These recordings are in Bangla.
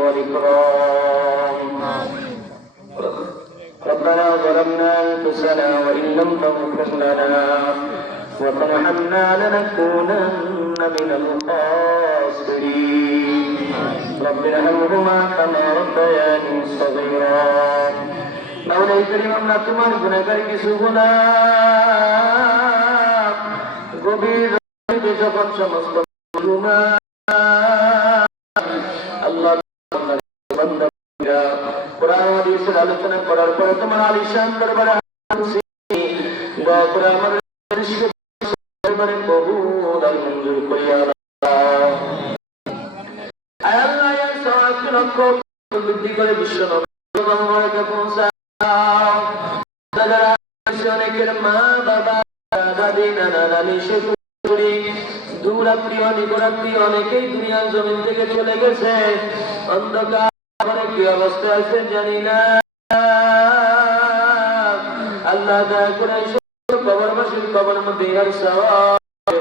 والإكرام. ربنا ظلمنا أنفسنا وإن لم تغفر لنا وترحمنا لنكونن من الخاسرين. رب ارحمهما كما ربياني صغيرا. মাওলাই করিম, আমরা তোমার গুনাহগার কিছু গোলাম, গভীর যখন সমস্ত গুনাহ আল্লাহ কোরআন হাদিসের আলোচনা করার পরে তোমার আলিশান দরবারে দয়া করে আমার দরবারে কবুল আর মঞ্জুর করিয়া দাও। আল্লাহ ইয়া সাওয়াবকে লক্ষ বৃদ্ধি করে বিশ্ব নবীকে পৌঁছাও। অনেকের মা বাবা দাদি নানা নানি শ্বশুরি দূরাত্মীয় নিকটাত্মীয় অনেকেই দুনিয়ার জমিন থেকে চলে গেছে। অন্ধকার কি অবস্থা আছে জানি না। আল্লাহ দয়া করে কবরবাসীর কবর মধ্যে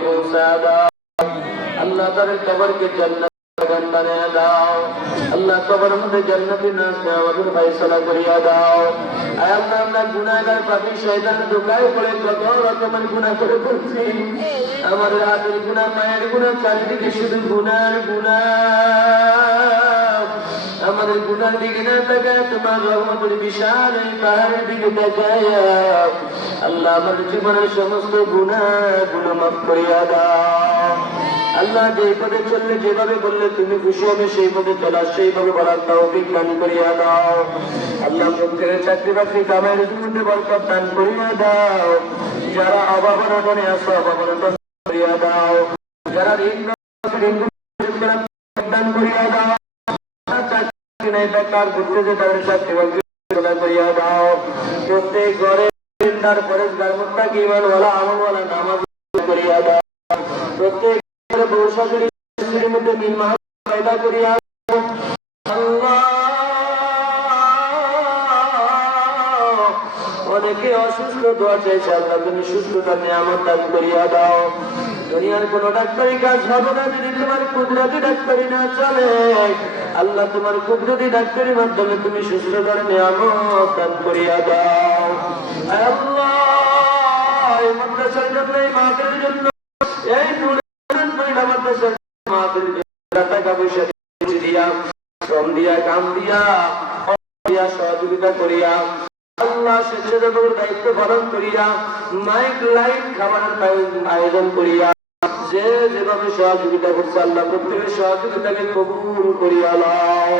পৌঁছা দাও। আল্লাহ তাদের কবরকে জান্নাত বানিয়ে দাও। আল্লাহ কবর মধ্যে জান্নাতি নাজ আমাদের ফয়সালা করিয়া দাও। আল্লাহ আমরা গুনাহগার পাপী শয়তানের ধোঁকায় পড়ে কত রকমের গুনাহ করে ফেলছি। আমাদের হাতের গুনাহ, পায়ের গুনাহ, চারিদিকে শুধু গুনার গুনাহ। আমাদের গুনার দিকে না তাকায় তোমার রহমতের বিশাল পাহাড়ের দিকে তাকায় আল্লাহ আমাদের জীবনের সমস্ত গুনাহগুলো মাফ করিয়া দাও। আল্লাহ যেই পথে চললে যেভাবে বললে তুমি খুশি হবে সেই পথে চলা সেইভাবে বলার তৌফিক দান করিয়া দাও। আল্লাহ মুক্তির চাকরি বাকরি কামের মধ্যে বরকত দান করিয়া দাও। যারা অভাবনাটনে আসো অভাবনাটন করিয়া দাও। যারা ঋণ দান করিয়া দাও। বেকার ঘুরতে যে তাদের চাকরি বাকরি করিয়া দাও। প্রত্যেক ঘরে পরেশগার মুত্তাকি ইমানওয়ালা আমলওয়ালা নামাজ করিয়া দাও। প্রত্যেক মধ্যে মিল মাহবুব পয়দা করিয়া আল্লাহ। অনেকে অসুস্থ দোয়া চাইছে, আল্লাহ তুমি সুস্থতা নিয়ামত দান করিয়া দাও। দুনিয়ার কোন ডাক্তারি কাজ হবে না যদি তোমার কুদরতি ডাক্তারি না চলে। আল্লাহ তোমার কুদরতি ডাক্তারির মাধ্যমে তুমি সুস্থতার নিয়ামত দান করিয়া দাও। আল্লাহ এই মাদ্রাসার জন্য, এই মাহফিলের জন্য, এই টাকা পয়সা দিয়া শ্রম দিয়া কাম দিয়া সহযোগিতা করিয়া আল্লাহ স্বেচ্ছাসেবকের দায়িত্ব পালন করিয়া মাইক লাইট খাবারের আয়োজন করিয়া যে যেভাবে সহযোগিতা করছে আল্লাহ প্রত্যেকের সহযোগিতাকে কবুল করিয়া নাও।